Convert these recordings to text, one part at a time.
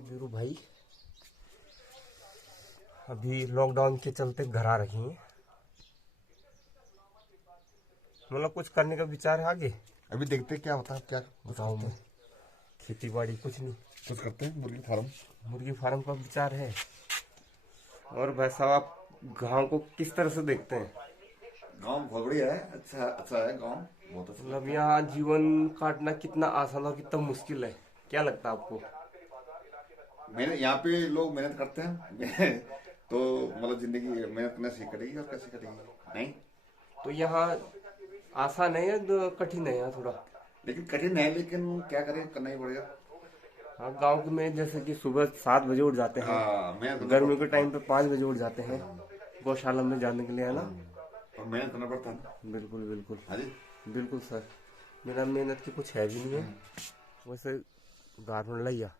हमारे बीरू भाई अभी लॉकडाउन के चलते घर आ रही हैं। मतलब कुछ करने का विचार है आगे। अभी देखते क्या होता है, क्या बताओ मैं खेती बाड़ी कुछ नहीं, कुछ करते हैं। मुर्गी फार्म का विचार है। और भाई साहब आप गाँव को किस तरह से देखते हैं? गांव बहुत बढ़िया है, अच्छा है गांव, बहुत अच्छा। मतलब यहाँ जीवन काटना कितना आसान और कितना मुश्किल है, क्या लगता है आपको? मेहनत यहाँ पे लोग मेहनत करते हैं तो मतलब जिंदगी मेहनत करना सीख करेगी और कैसे करेगी नहीं। तो यहाँ आसान है या कठिन है यहाँ थोड़ा? लेकिन कठिन है, लेकिन क्या करें, करना ही पड़ेगा। हाँ, गांव में जैसे कि सुबह 7 बजे उठ जाते हैं। हाँ, मेहनत गर्मियों के टाइम पे 5 बजे उठ जाते हैं गौशाला में जाने के लिए, है ना? और मेहनत करना पड़ता है ना। बिल्कुल बिल्कुल। हाँ जी, बिल्कुल सर, मेरा मेहनत की कुछ है भी नहीं है वैसे। गार्डन लैया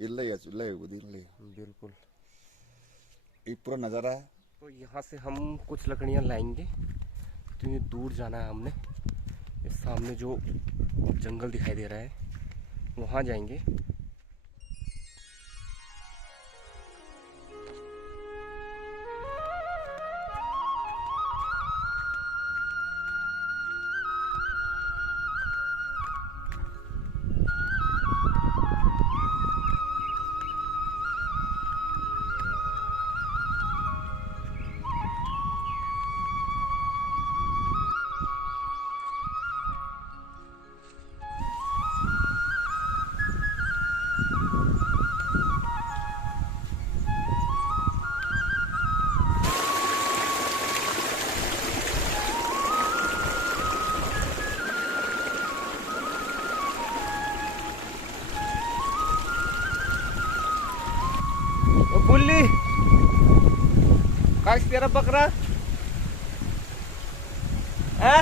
बिल्कुल, ये पूरा नज़ारा है। तो यहाँ से हम कुछ लकड़ियाँ लाएंगे। तो ये दूर जाना है हमने। इस सामने जो जंगल दिखाई दे रहा है वहाँ जाएंगे। ओ बुल्ली, काय तेरा बकरा है?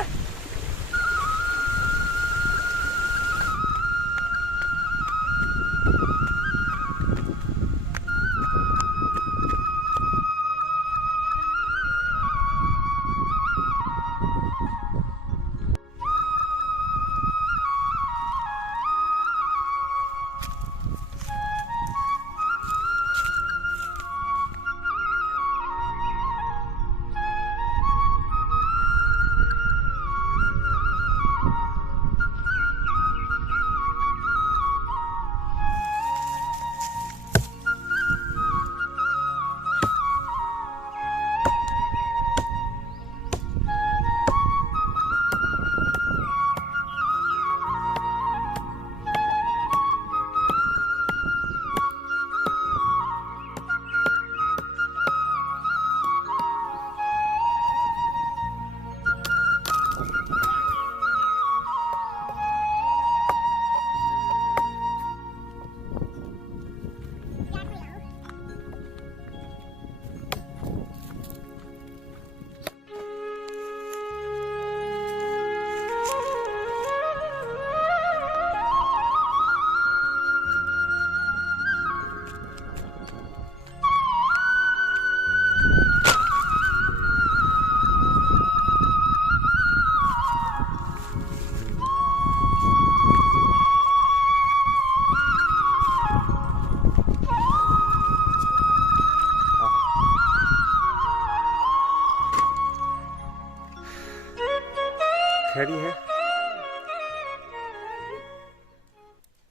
खैरी है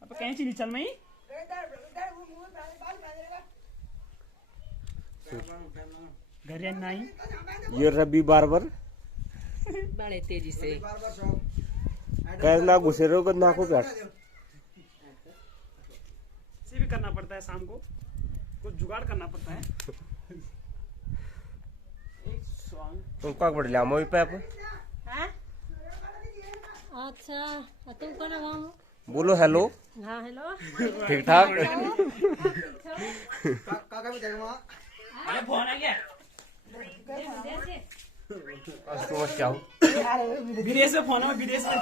अब कहीं चली चल मई घर नहीं। ये रबी बार्बर बड़े तेजी से कैद ना घुसे रहो ना को बैठ। से भी करना पड़ता है, शाम को कुछ जुगाड़ करना पड़ता है। तुम का बढ़ लिया मोई पैप। अच्छा, तुम कौन हो? बोलो हेलो। हाँ हेलो, ठीक ठाक। अरे फोन आ गया समझ क्या हूँ विदेश से, फोन है विदेश से।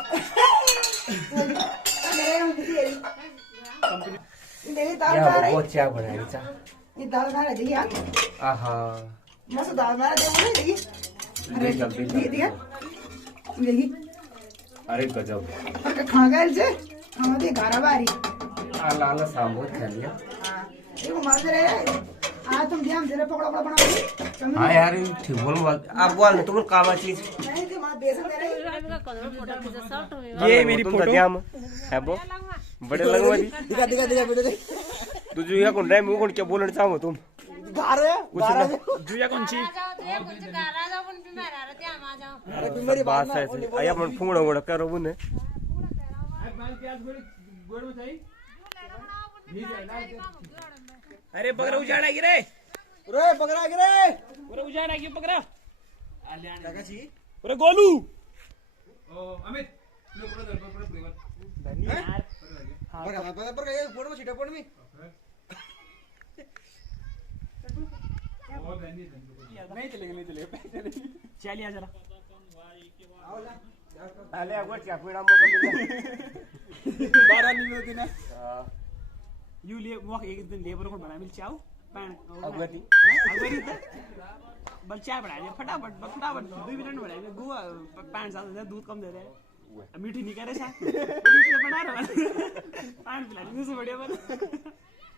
बहुत चाय बनाई चा। ये दाल बना रही है। आहा, मस्त दाल बना रही है। दे जल्दी देखी अरे गजब। खा गए से हमारे 11 बारी आला आला सांभर खा लिया। को मारते रहे आज तुम ध्यान दे रहे पकड़ा पकड़ा बनाओगे हाँ यार ठीक बोल आप बोल तुम काम चीज नहीं थे मार बेसन दे रहे फोटो खींचा सब तुम्हें ये मेरी फोटो है वो बड़े लगवा दी दिखा दिखा दिखा बेटे तुझे या कौन रहा है मुंह कौन क्या बोलना चाहो तुम घर है जुया कौन सी बात है आया अपन फुंगड़ा उंगड़ा करो बुने अरे बकरा उजाड़ा गिरे रे पकड़ा गिरे पूरा उजाड़ा क्यों बकरा क्या चाहिए पूरा गोलू अमित पर ये फोटो में छीटा फोटो में नहीं चलेगा चलिए जरा अले अगर क्या पीड़ा मौका मिला 12 नहीं होती ना यू ले वो एक दिन लेबर को बना मिल चाव पैन अगवती अगवती बल चाय बढ़ा दे फटाफट 2 मिनट में बढ़ा दे गुआ पैन ज्यादा दे दूध कम दे दे मीठी नहीं करे सा मीठी बना रहा पैन पिला दे से बढ़िया बन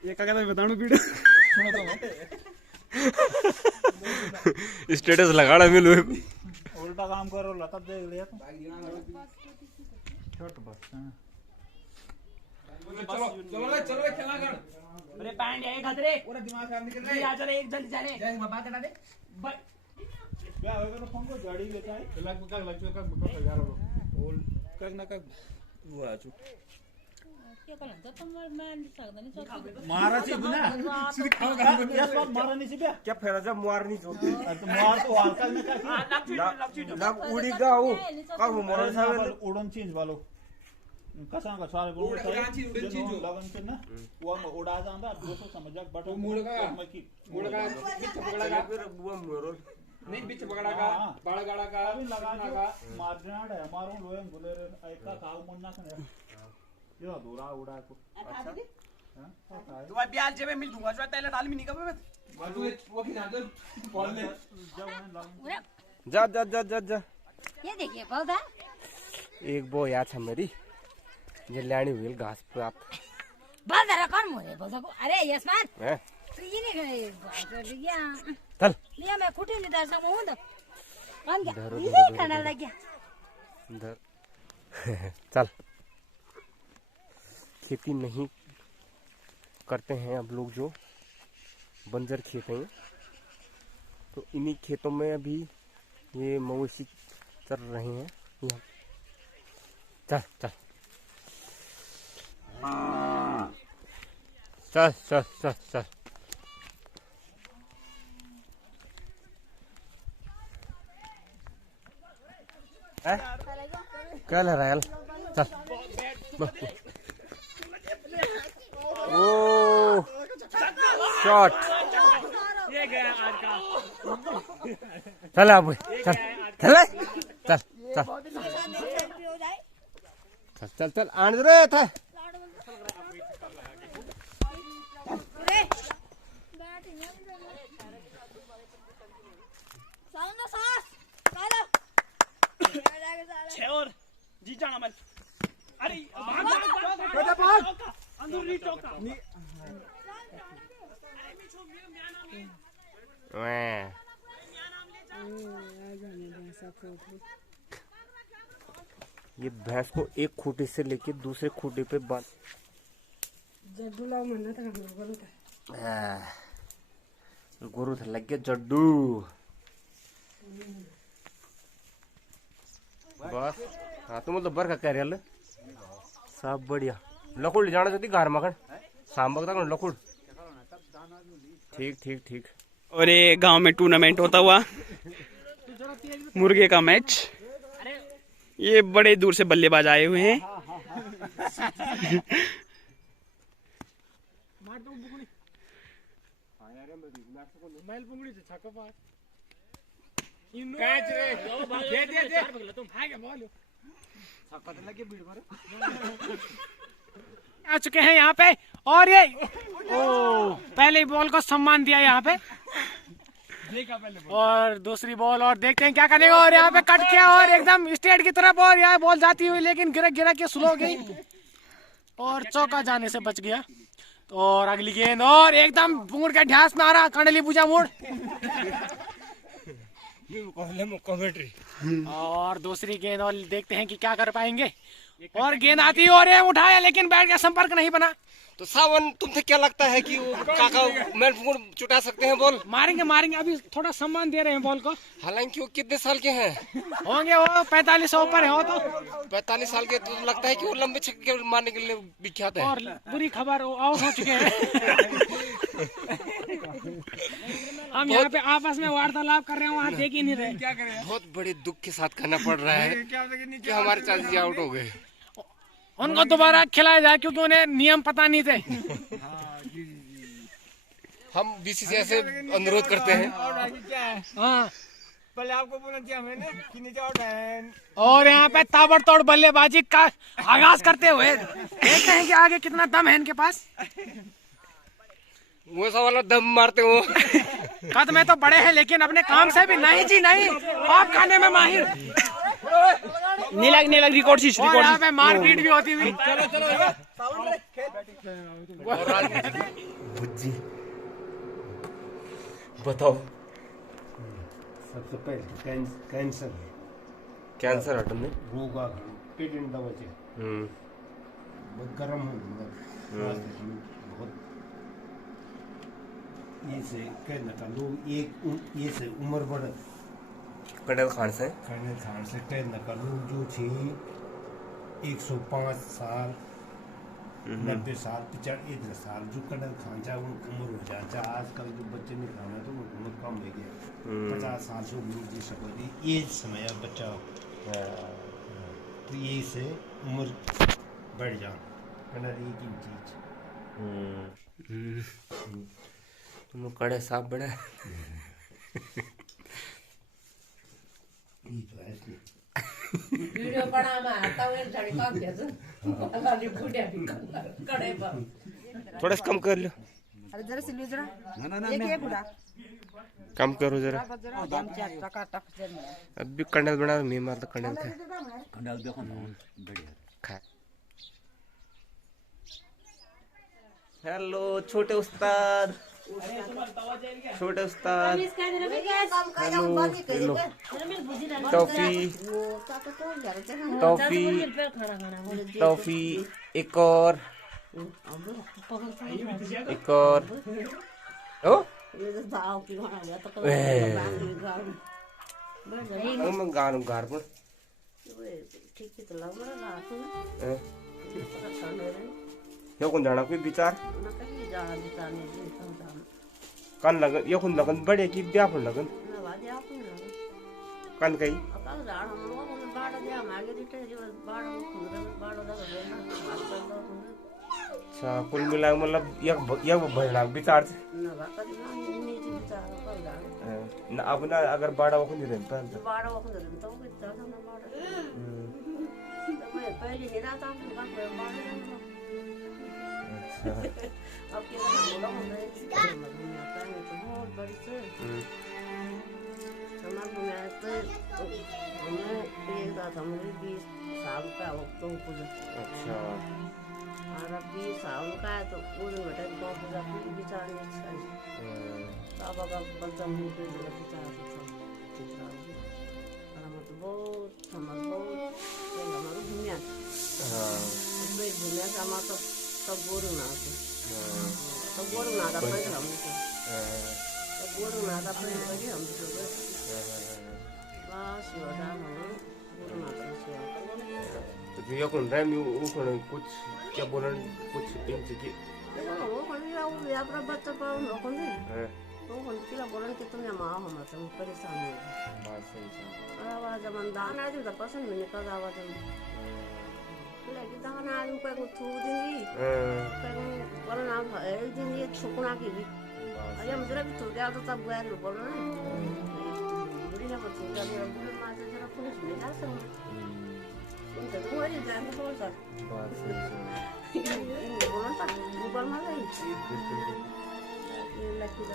ये का कहता बताऊं पीड़ा सुनो तो स्टेटस लगाना मिलो उल्टा काम करो लता दे लिया तो छोट बस चलो खेला कर अरे पैंट ये खतरे पूरा दिमाग खराब निकल रहा ये आ जा रे एक जल्दी जा रे बात करा दे क्या होगा तो फोन को गाड़ी लेता है लग यार बोल कग ना कग वो आ चुक क्या करना तो तुम मान सकते नहीं सोच मारा सी बुना यस बात मारा नहीं सी बे क्या फेरा जब मुआर नहीं जो तो मार तो हल्का में कर ना उड़ी गाओ का वो मोर सावे उड़न चीज वालो कसा का सारे बोल लगन के ना वो उड़ा जांदा 200 समझ बट मुड़ का मकी मुड़ का बिच पकड़ा फिर बुआ मोरो नहीं बिच पकड़ा का बाड़ा गाड़ा का अभी लगा का मारना है हमारो लोए गुलेर ऐका काव मुन्ना कने यो दूरा उड़ा को तो भाई ब्याल जेबे मिल दूंगा जो पहले डाल में निकल मत बाजू वो की ना बॉल में जा जा जा जा जा ये देखिए पौधा एक बो याद है मेरी ये लानी हुई घास पे आप बाजार कौन मोरे बोलता अरे यशमान हैं तो ये नहीं लिया चल लिया मैं खुटी नहीं दर सकूं तो कौन क्या धरो, ये धरो, खाना धरो। लग गया इधर चल खेती नहीं करते हैं अब लोग जो बंजर खेत हैं तो इन्हीं खेतों में अभी ये मवेशी चल रहे हैं यहाँ चल चल चल चल चल चल क्या ले रहा है चल ओ शॉट ये गया आज का चल अब चल चल चल चल चल चल चल आने रे था छे और जी जाना मत अरे अंदर चौका ये भैंस को एक खूटे से लेके दूसरे खूटे पे बांध गुरु था लग गया जड्डू बस हाँ तुम तो बरखा कह रहे सब बढ़िया लकुड़ जाना चाहती घर मखन शाम तक लकुड़ ठीक ठीक ठीक और ये गांव में टूर्नामेंट होता हुआ मुर्गे का मैच ये बड़े दूर से बल्लेबाज आए हुए हैं आ चुके हैं यहाँ पे और ये पहले बॉल को सम्मान दिया यहाँ पे और दूसरी बॉल और देखते हैं क्या करेगा और यहाँ पे कट किया और एकदम स्टेट की तरफ और यहाँ बॉल जाती हुई लेकिन गिरा के स्लो गई और चौका जाने से बच गया और अगली गेंद और एकदम मुड़ के ढांस में आ रहा कंडली पूजा मोड़। कमेंट्री। और दूसरी गेंद और देखते हैं कि क्या कर पाएंगे। और गेंद आती और ये उठाया लेकिन बैट का संपर्क नहीं बना। तो सावन तुमसे क्या लगता है कि वो काका महत्वपूर्ण चुटा सकते हैं बॉल? मारेंगे अभी थोड़ा सम्मान दे रहे हैं बॉल को। हालांकि वो कितने साल के हैं? होंगे वो 45 से ऊपर है वो तो। 45 साल के, तो लगता है कि वो लंबे छक्के मारने के लिए विख्यात है। और बुरी खबर वो आउट हो चुके हैं। हम यहाँ पे आपस में वार्तालाप कर रहे हैं, वहाँ देख ही नहीं रहे। क्या करें? बहुत बड़े दुख के साथ कहना पड़ रहा है कि हमारे चाचा जी आउट हो गए। उनको दोबारा खिलाया जाए क्योंकि उन्हें नियम पता नहीं थे। हम बीसीसीआई से अनुरोध करते हैं। हाँ, पहले आपको बोलना चाहिए मैंने कि नीचे आउट है। और यहाँ पे ताबड़तोड़ बल्लेबाजी का आगाज करते हुए देखते हैं कि आगे कितना दम है इनके पास। वो सब वाला दम मारते हो। कद में तो बड़े हैं लेकिन अपने काम से भी नहीं जी नहीं, आप खाने में माहिर। नीलक रिकॉर्ड शीट और यहाँ पे मारपीट भी होती हुई। बुज्जी बताओ। सबसे पहले कैंसर है, कैंसर हटने रोग आ पेट इन दवाचे बहुत गर्म हो बहुत ये से कहना था लोग एक ये से उम्र बढ़ कड़ल खान से कहना का लोग जो छे 105 साल 90 साल 95 साल जो कड़ल खान चाहे उनकी उम्र हो जाए। आजकल जो बच्चे नहीं खाना तो उनकी उम्र कम हो गया। 50 साल से उम्र जी सको ये समय बच्चा तो ये से उम्र बढ़ जा कड़ल एक ही चीज। तुम कड़े साफ बड़ा वीडियो बना में आता है झड़ी का कैसे वाली बुढ़िया भी कड़े पर थोड़ा कम कर लो। अरे जरा सिल्वी जरा ना एक बुढ़ा कम करो जरा। हम चार टका टक जन अभी कंडल बना मैं मार तो कंडल खा कंडल देखो बढ़िया खा। हेलो छोटे उस्ताद, छोटे उस्ताद। हेलो टॉफी टॉफी टॉफी एक और ओ मैं गान गार पर यो कौन जाना कोई विचार कान लगन यो कौन लगन बड़े की ब्याह पर लगन कान कहीं अच्छा कुल मिला मतलब यह भजना विचार न अब ना अगर बाड़ा वो नहीं रहता अच्छा और 20 साल का है तो पूरे बेटा 2000 की विचार नहीं चाहिए बाबा का बच्चा मुंह पे विचार था हम तो बहुत हमारे घूमिया तो घूमिया से हमारा तो सब बोरू ना तो बोरू ना था पर हम तो बोरू ना था पर हम तो बस ये वाला हम बोरू ना था तो ये कौन रैम वो कौन कुछ क्या बोलन कुछ इन चीज़ वो कौन या अपना बच्चा पाऊँ वो कौन है वो कौन किला बोलन कि तुमने माँ हम तो परेशान हो बात सही है आवाज़ मन दाना जो तो पसंद में निकल आवाज़ लेकिन दाना आज को एक थू देंगी कहीं बोलन आप एक दिन ये छुपना की भी अरे हम जरा भी थू दिया तो तब गैर लो बोलो ना बुरी ना बच्चे का मेरा बुरी माँ से जरा पुलिस में जा सकते तो तुम्हारी जान तो बोल सकते बात सही है बोलो था ऊपर मार गई लड़की का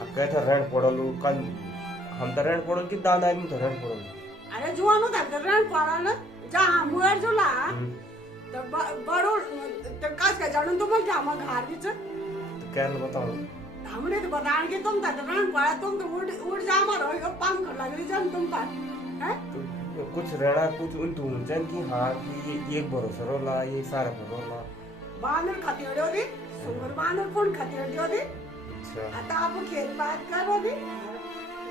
अब कहते रहन पड़ो कल हम तो रहन पड़ो कि दाना में तो रहन पड़ो अरे जुआनो था रहन पड़ा ना जहां मुएर जुला बड़ो कस का जाणून तुम क्या हम घर भी च तो क्या बताऊँ हमने तो बताया कि तुम तो रन पड़ा तुम तो उड़ जा मरो यो पंख लग रही जन तुम पर हैं तो कुछ रहना कुछ उन तुम जन की हाँ कि ये एक भरोसा रोला ये सारा भरोला बानर खतियो दी सुंगर बानर कौन खतियो दी अच्छा आता आप खेल बात करो दी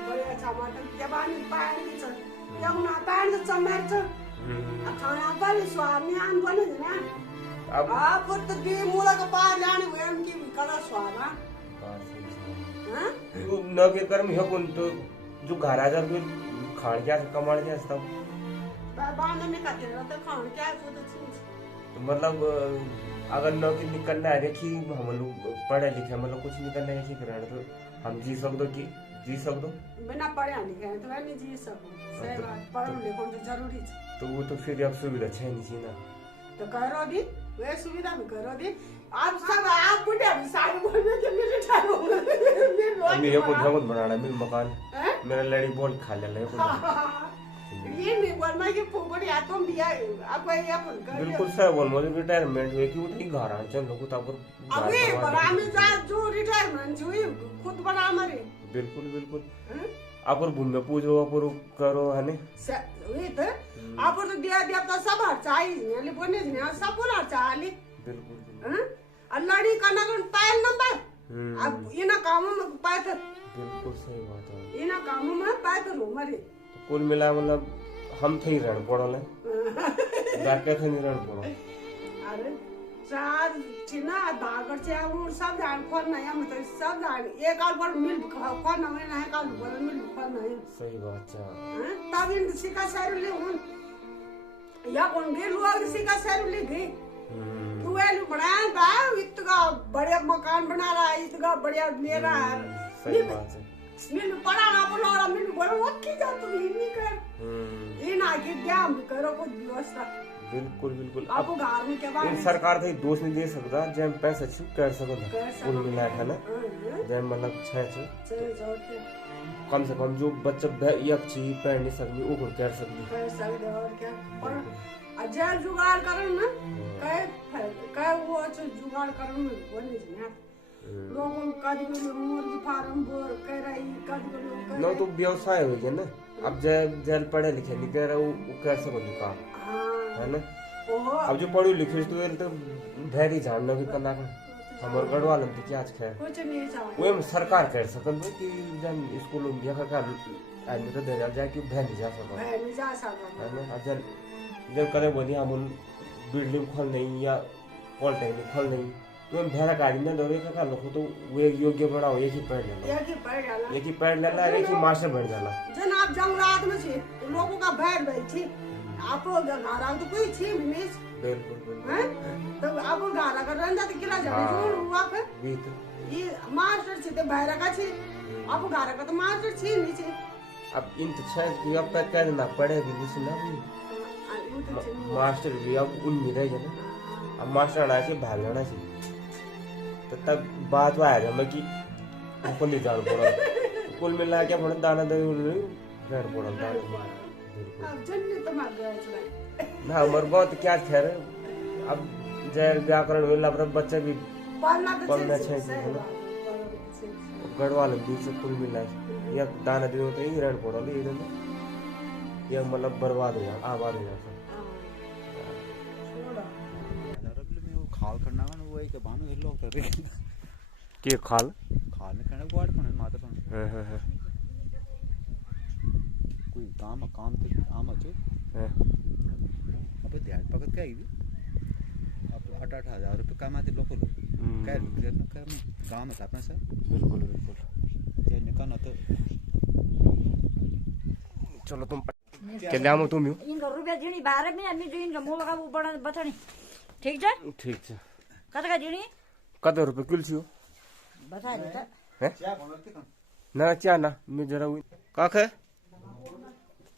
बड़े अच्छा मतलब क्या बानर पाए दी च क्या उना पाए दी चमर च अच्छा यहाँ पर स्वामी आन बने ना अब आप तो दी मूला का पार जाने हुए उनकी कला स्वामा हाँ तो न के कर्म हो कौन तो जो घर आ जाए खान क्या कमाल क्या तब बानर में खाते रहते खान क्या है तो मतलब अगर नौकरी निकलना है कि हम लोग पढ़े लिखे मतलब कुछ निकलना है कि कराने तो हम जी सकते कि जी सकते बिना पढ़े लिखे तो मैं नहीं जी सकूं सही बात पढ़ो लिखो तो जरूरी है तो वो तो फिर अब सुविधा है नहीं ना तो करो दी वे सुविधा भी करो दी आप सब आप बुढ़े अभी सारे बोलने के मेरे टाइम हो गए मेरे को बहुत बनाना मेरा मकान मेरा लड़ी बहुत खा ले ये नहीं बोल मैं कि पोपड़ी आ तुम दिया अब ये अपन कर बिल्कुल सही बोल मुझे रिटायरमेंट हुए कि उतनी घर आने चल लोग तब अभी बड़ा में जा जो रिटायरमेंट हुई खुद बना मरे बिल्कुल बिल्कुल आप और भूमि पूजो आप और करो है ने वही तो आप और दिया दिया तो सब चाहिए ले बोने ने सब पूरा चाहिए बिल्कुल अल्लाह करना कौन पायल नंबर अब ये ना कामों में पाए तो बिल्कुल सही बात है ये ना कामों में पाए तो लो मरे तो कुल मिला मतलब हम थे रहन पड़ल जाके थे नहीं रहन पड़ल अरे चार चिना दागर से हम सब जान कौन नहीं हम तो सब जान एक आल पर मिल कौन नहीं है काल पर मिल कौन नहीं सही बात है तब इन सिका सर ले उन या कौन गे लोग सिका सर ले गए तू वेल बनाया बा इतना बढ़िया मकान बना रहा है इतना बढ़िया ले रहा है सही बात है मिल पड़ा ना बोला मिल बोलो वो की जा तू नहीं कर ये ना कि क्या करो कुछ व्यवस्था बिल्कुल बिल्कुल आपको घर में क्या बात सरकार तो दोष नहीं दे सकता जब पैसा छू कर सको कुल मिला है ना जब मतलब छे कम से कम जो बच्चा एक चीज पढ़ नहीं सकती वो कर सकती और क्या और अजय जुगाड़ करें ना कहे वो जुगाड़ करें ना बोले ना लोगों कभी मुर्गी फार्म बोर कर रही कभी नो तो व्यवसाय हो गया ना अब जेल पढ़े लिखे नहीं कर रहा वो कर सको काम है ना अब जो पढ़े लिखे तो भैरी जानना भी करना हमारे गढ़वाल में क्या खैर कुछ नहीं चाहिए वो सरकार कर सकन कि जन स्कूल में दिया का आदमी तो दे जाए कि भैर नहीं जा सको है ना अब जब करे बोली हम बिल्डिंग खोल नहीं या पॉलिटेक्निक खोल नहीं तो भैरा गाड़ी में दौरे का लोग तो वो एक योग्य बड़ा हो एक ही पढ़ लेना एक ही पढ़ लेना एक ही मास्टर बन जाना जन आप जंगलात में छे लोगों का भैर बैठी आप घर तो कोई छे नहीं बिल्कुल तो अब घर का रंजा तो किला जाने जो हुआ फिर ये मास्टर छे तो भैरा का छे अब घर का तो मास्टर छे नहीं छे अब इन तो शायद कि अब तक कहना पढ़े भी नहीं सुना भी मास्टर भी अब उनमें रह गए ना अब मास्टर आना चाहिए भाग जाना चाहिए तो तब बात वो आया मैं कि ऊपर नहीं जान पड़ा कुल मिला के पड़ा दाना दे रहन पड़ा ना हमारे बहुत क्या खैर अब जय व्याकरण मिला पर बच्चा भी पढ़ना चाहिए ना गढ़वाल बीच से कुल मिला या दाना दे तो ही रहन पड़ा ले ये मतलब बर्बाद हो जा आबाद हो जाता खाल करना का वो एक बानु हिल लोग कर के खाल खाल में करना गुआड़ पण माता पण कोई काम तो आम अचो अब ध्यान पकड़ के आई अब 8-8 रुपए कमाते लोग क्या काम था अपना सर बिल्कुल बिल्कुल ये निकालना तो चलो तुम के ल्यामो तुम इनको रुपया दिनी बारे में हामी जो इनको मूल का ऊपर बथनी ठीक छ ठीक छ कता का दिनी कत रुपए किलो थियो बता दे त हैं ना क्या ना मैं जरा का है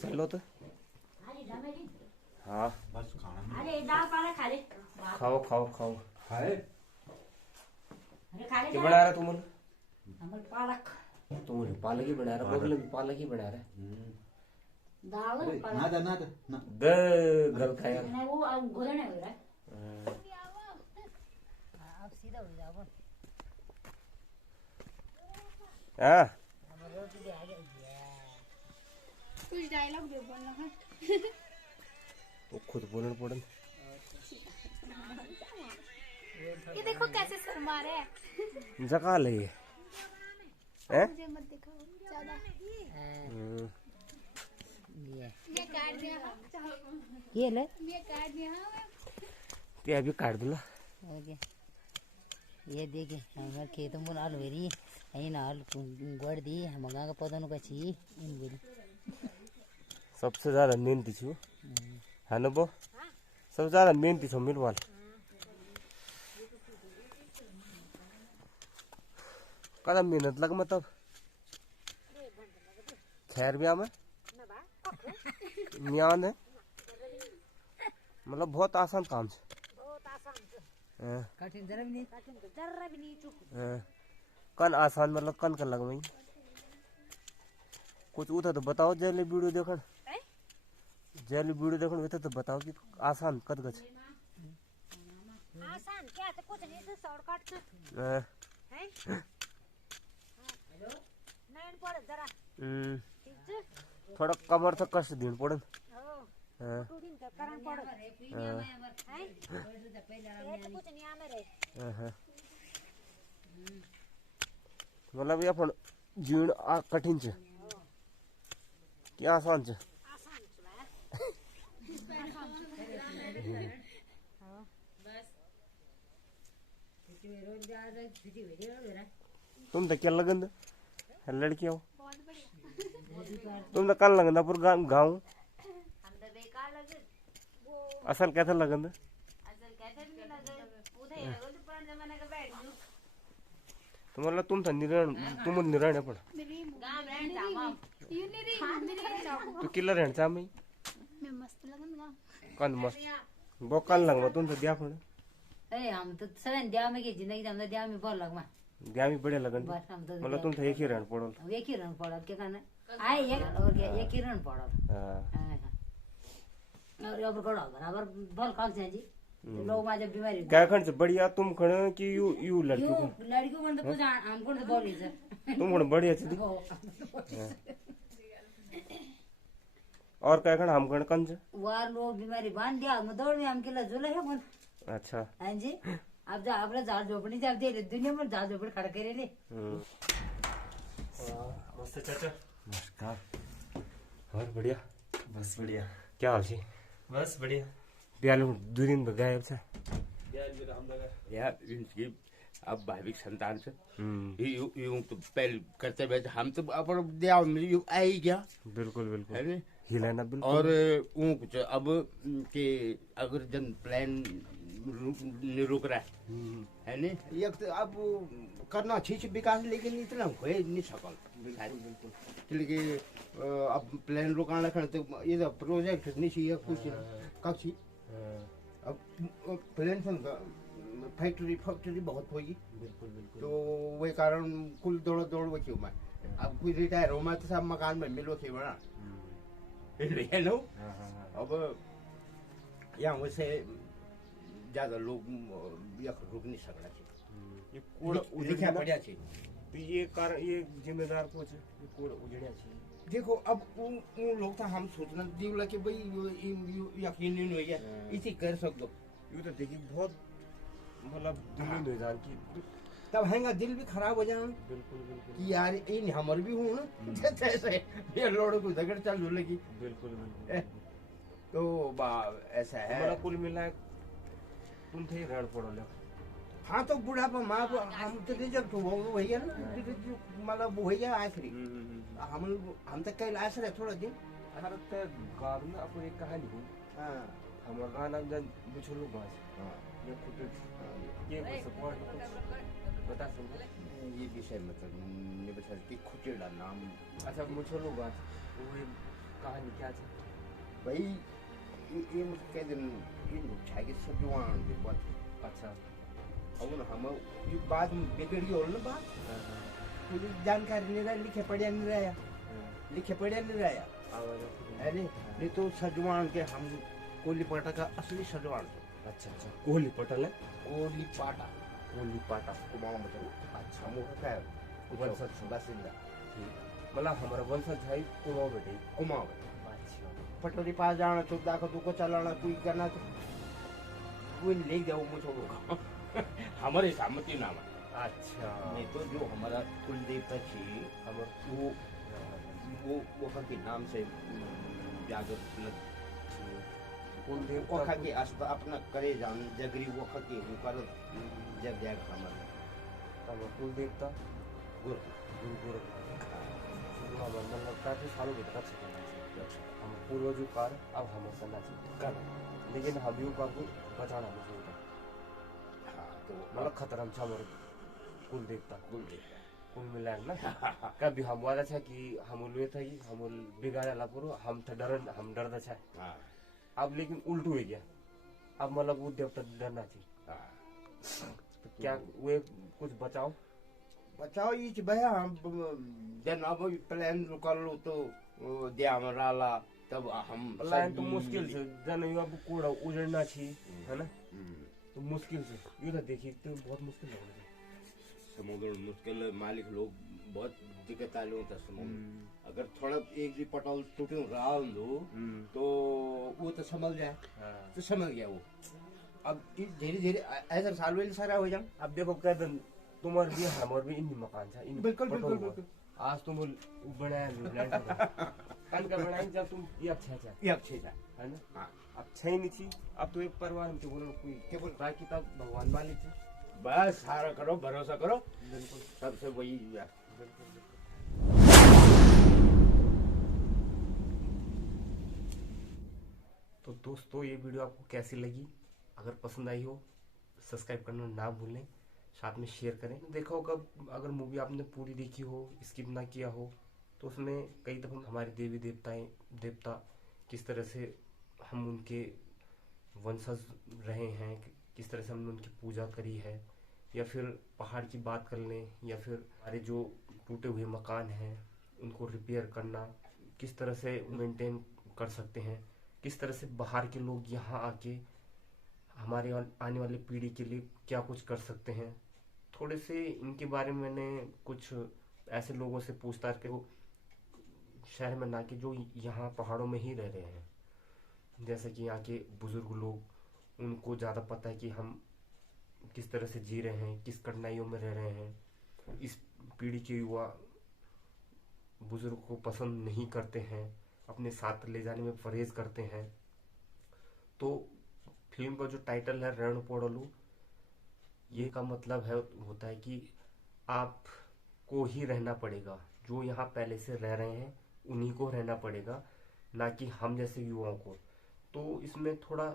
चलो तो हाँ बस खाना अरे दाल पाला खा ले खाओ खाओ खाओ खाए अरे खा ले क्या बना रहा तुम हमर पालक तुम पालक ही बना रहा बगल में पालक ही बना रहा दाल ना द गल खाया नहीं वो अब घोड़े नहीं हो रहा अब सीधा हो जाओ हाँ रोटी दे आ गया कुछ डायलॉग दे बोलना है वो खुद बोलना पड़न। ये देखो कैसे शर्मा रहे हैं। जगह ले हैं मुझे मत दिखाओ ज्यादा। ये काट दिया ये ले ये काट दिया ते अभी काट दूला। ओके ये देखे हमारे खेत में आलू वेरी ऐन आलू गोड़ दी मंगा का पौधा नु कची इन वेरी सबसे ज्यादा मेहनती छु है ना वो सबसे ज्यादा मेहनती छो मिलवाल। कदम मेहनत लग मतलब खैर भी में म्यान है मतलब बहुत आसान काम है। कठिन जरा भी नहीं चुप कन आसान मतलब कन कर लग वही कुछ उठा तो बताओ जैली वीडियो देखन तो बताओ कि आसान कद गच आसान क्या तो कुछ नहीं शॉर्टकट है हेलो नैन पड़े जरा ठीक है थोड़ा कमर तक कष्ट दिन पड़न हां टू दिन का करन पड़े है कुछ नहीं आमे रे मतलब ये अपन जीवन कठिन छे क्या आसान छे तुम तो क्या लगन लड़की हो तुम तो कल लगन पूरा गाँव असल कैसे लगन तो मतलब तुम तो निरण है पड़ तू किला रहन चा मैं मस्त लगन गा कन मस्त वो कल लग तुम तो दिया पड़ ए हम तो सवेन दिया में की जिंदगी हम तो दिया में बोल लगमा दिया में बड़े लगन मतलब तुम तो एक ही रहन पड़ल एक ही रहन पड़ल के करना आए एक और क्या एक ही रहन पड़ल हां और अब करो बराबर बोल काल से जी लोग में जब बीमारी क्या खंड से बढ़िया तुम खण कि यू लड़की को मन तो कुछ हमको तो बोली सर तुम खण बढ़िया थी और क्या खण हम खण कंज वार लोग बीमारी बांध दिया हम दौड़ में हम केला झोले है कौन अच्छा हां जी अब जा अपने झाड़ झोपड़ी जब दे दुनिया में झाड़ झोपड़ी खड़ा करे ले नमस्ते चाचा नमस्कार और बढ़िया बस बढ़िया क्या हाल छी बस बढ़िया बियाल 2 दिन गायब छ यार इनकी अब भाविक संतान से यूं तो पहले करते बैठे हम तो अपन दिया मिली आई गया बिल्कुल बिल्कुल है ना हिलाना बिल्कुल और वो कुछ अब के अगर जन प्लान नहीं रुक रहा है ना ये तो अब करना ठीक विकास लेकिन इतना हो नहीं सकल बिल्कुल क्योंकि अब प्लान रुकाना खड़े तो ये तो प्रोजेक्ट नहीं चाहिए कुछ कक्षी अब प्लान फैक्ट्री बहुत होगी बिल्कुल बिल्कुल तो वही कारण कुल दौड़ वो क्यों मैं अब कोई रिटायर हो मैं तो सब मकान में मिलो क्यों बना है नो अब यहाँ वैसे ज्यादा लोग रुक नहीं सकना ये कोड़ लिखा पड़ा चाहिए तो ये कारण ये जिम्मेदार को ये कोड़ उजड़िया चाहिए देखो अब वो लोग था हम सोचना दिवला कि भाई यकीन नहीं हो गया इसी कर सकते ये तो देखिए बहुत मतलब दिल में जान की तब हैंगा दिल भी खराब हो जाना बिल्कुल बिल्कुल कि यार इन हमर भी हूं ना जैसे ये लोड़ो को झगड़ चल लगी बिल्कुल तो ऐसा है हमारा कुल मिला तुम थे रण पड़ो ले हाँ तो बुढ़ापा माँ को हम तो रिजेक्ट हो वही है ना मतलब वही है आखिरी हम तक कल आस रहे थोड़ा दिन अगर तो गाँव में आपको एक कहानी हो हमारा गाना जन बुझलो गाँव ये खुद ये सपोर्ट बता सकते ये विषय मतलब नहीं बता सकती खुचेड़ा नाम अच्छा मुझे लोग बात वो कहानी क्या थी भाई ये मुझे कह दिन ये छागे सब जवान दे बात अच्छा अब ना हम ये बात बिगड़ी हो ना बात मुझे जानकारी नहीं रहा लिखे पढ़िया नहीं रहा अरे नहीं तो सजवान के हम कोली पाटा का असली सजवान अच्छा अच्छा, कोहली पटल है, कोहली पाटा कोहली पाटा। कुमाऊं में चलो। अच्छा, वो क्या है वंशज बासिंदा मतलब हमारा वंशज है कुमाऊं बेटे। कुमाऊं अच्छा, पटोरी पास जाना चुप दाखो दुको चलाना कोई करना तो कोई ले जाओ मुझे वो हमारे सामने नाम है। अच्छा, नहीं तो जो हमारा कुल देवता थी हमारे वो के नाम से जागर कुल देवता ओखा के अपना करे जान जगरी ओखा के ऊपर जग जाएगा हमारा कुल देवता गुरु गुरु मतलब काफी सालों के तक हम पूर्वजों कार अब हम करना चाहिए, लेकिन हम यू को बचाना नहीं चाहिए। हाँ तो मतलब खतरा में हमारे कुल देवता कुल मिला ना कभी हम वाला था कि हम उल्वे था कि हम बिगाड़ा ला पूरा हम डर था। हाँ अब लेकिन उल्टू हो गया, अब मतलब वो देवता डरना चाहिए। तो क्या वे कुछ बचाओ ये भैया हम जन अब प्लान कर लो तो दिया मराला तब हम प्लान तो मुश्किल से जन अब कूड़ा उजड़ना चाहिए है ना, तो मुश्किल से ये तो देखिए तो बहुत मुश्किल लग रहा है। समुद्र मुश्किल मालिक लोग बहुत दिक्कत आलू होता समुद्र अगर थोड़ा एक भी पटाल टूटे रहा दो तो वो तो संभल जाए। तो समझ गया वो। अब धीरे धीरे ऐसा साल वेल सारा हो जाए। अब देखो क्या तुम्हारे भी हमारे भी इन मकान था इन बिल्कुल बिल्कुल बिल्कुल आज तुम बनाया कल का बनाए जब तुम ये अच्छा है ना। हाँ अब छह नहीं थी, अब तो एक परिवार में कोई केवल बाकी तब भगवान वाली थी। बस सारा करो भरोसा करो बिल्कुल सबसे वही तो दोस्तों ये वीडियो आपको कैसी लगी, अगर पसंद आई हो सब्सक्राइब करना ना भूलें, साथ में शेयर करें। देखा होगा अगर मूवी आपने पूरी देखी हो स्किप ना किया हो तो उसमें कई दफ़ा हमारे देवी देवता किस तरह से हम उनके वंशज रहे हैं, किस तरह से हमने उनकी पूजा करी है, या फिर पहाड़ की बात कर लें, या फिर हमारे जो टूटे हुए मकान हैं उनको रिपेयर करना किस तरह से मेंटेन कर सकते हैं, किस तरह से बाहर के लोग यहाँ आके हमारे आने वाली पीढ़ी के लिए क्या कुछ कर सकते हैं। थोड़े से इनके बारे में मैंने कुछ ऐसे लोगों से पूछताछ के वो शहर में ना कि जो यहाँ पहाड़ों में ही रह रहे हैं, जैसे कि यहाँ के बुजुर्ग लोग, उनको ज़्यादा पता है कि हम किस तरह से जी रहे हैं, किस कठिनाइयों में रह रहे हैं। इस पीढ़ी के युवा बुजुर्ग को पसंद नहीं करते हैं, अपने साथ ले जाने में परहेज करते हैं। तो फिल्म का जो टाइटल है रणपोड़लू, ये का मतलब है होता है कि आपको ही रहना पड़ेगा, जो यहाँ पहले से रह रहे हैं उन्हीं को रहना पड़ेगा, ना कि हम जैसे युवाओं को। तो इसमें थोड़ा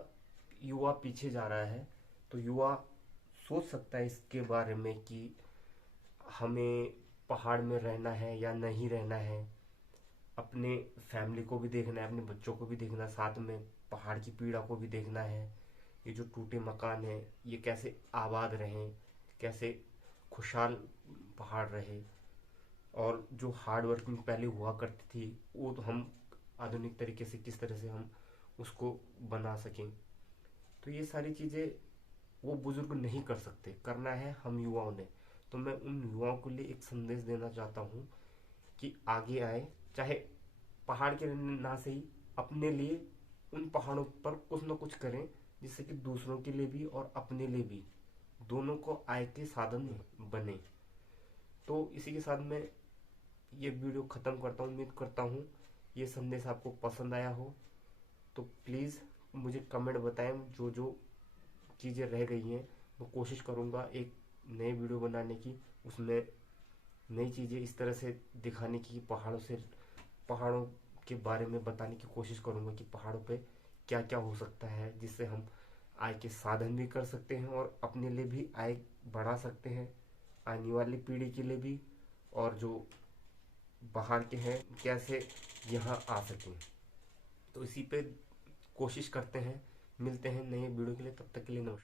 युवा पीछे जा रहा है, तो युवा सोच सकता है इसके बारे में कि हमें पहाड़ में रहना है या नहीं रहना है, अपने फैमिली को भी देखना है, अपने बच्चों को भी देखना है, साथ में पहाड़ की पीड़ा को भी देखना है। ये जो टूटे मकान हैं ये कैसे आबाद रहें, कैसे खुशहाल पहाड़ रहे, और जो हार्ड वर्किंग पहले हुआ करती थी वो तो हम आधुनिक तरीके से किस तरह से हम उसको बना सकें। तो ये सारी चीज़ें वो बुजुर्ग नहीं कर सकते, करना है हम युवाओं ने। तो मैं उन युवाओं के लिए एक संदेश देना चाहता हूँ कि आगे आए, चाहे पहाड़ के ना से ही अपने लिए उन पहाड़ों पर कुछ ना कुछ करें, जिससे कि दूसरों के लिए भी और अपने लिए भी दोनों को आय के साधन बने। तो इसी के साथ मैं ये वीडियो ख़त्म करता हूँ। उम्मीद करता हूँ ये संदेश आपको पसंद आया हो। तो प्लीज़ मुझे कमेंट बताएं, जो जो चीज़ें रह गई हैं मैं कोशिश करूँगा एक नए वीडियो बनाने की, उसमें नई चीज़ें इस तरह से दिखाने की, पहाड़ों के बारे में बताने की कोशिश करूँगा कि पहाड़ों पे क्या क्या हो सकता है, जिससे हम आय के साधन भी कर सकते हैं और अपने लिए भी आय बढ़ा सकते हैं, आने वाली पीढ़ी के लिए भी, और जो बाहर के हैं कैसे यहाँ आ सकें। तो इसी पे कोशिश करते हैं। मिलते हैं नए वीडियो के लिए, तब तक के लिए नमस्कार।